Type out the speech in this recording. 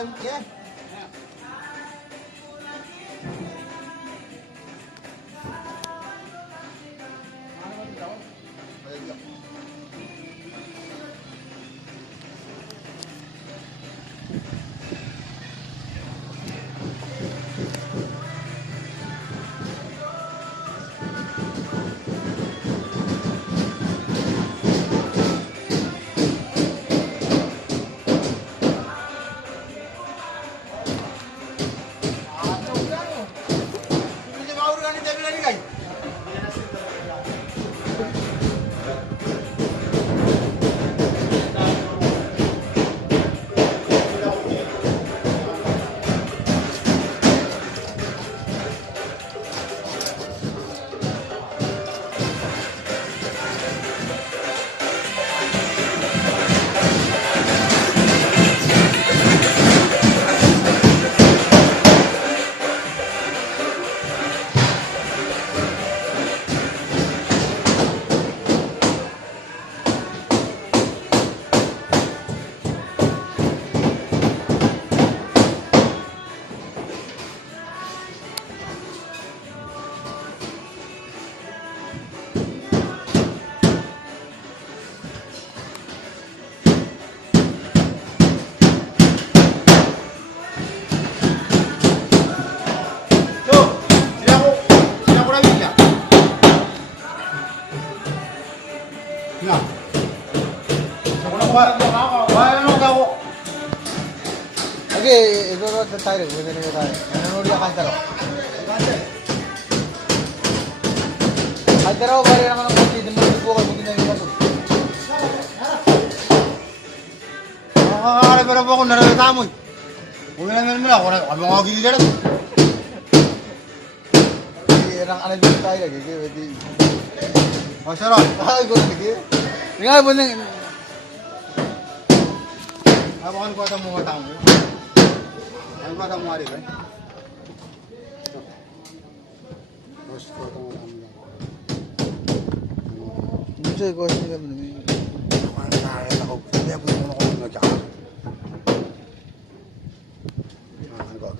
ayun. Yeah. Oke, itu tayo, pwede na tayo. Nanonood ka kantaro. Kantaro, bari naman ang konti, din mo bukas mo ginagawa ko. Nakakakari pa rin po ako, naratamoy. Uwi namin mo na, kami mga gilid na. Irang anak dito tayo, pwede. Oh, sarap. Ay, ko na, nga po nang... Apakan ko ata mga tao mo. Ano ba ata mga rin eh? Bos ko ata mga tao mo. Hindi siya ko siya kami namin. Ano nakakita ko? Hindi ako yung mga kumang nagkaka. Ano ba?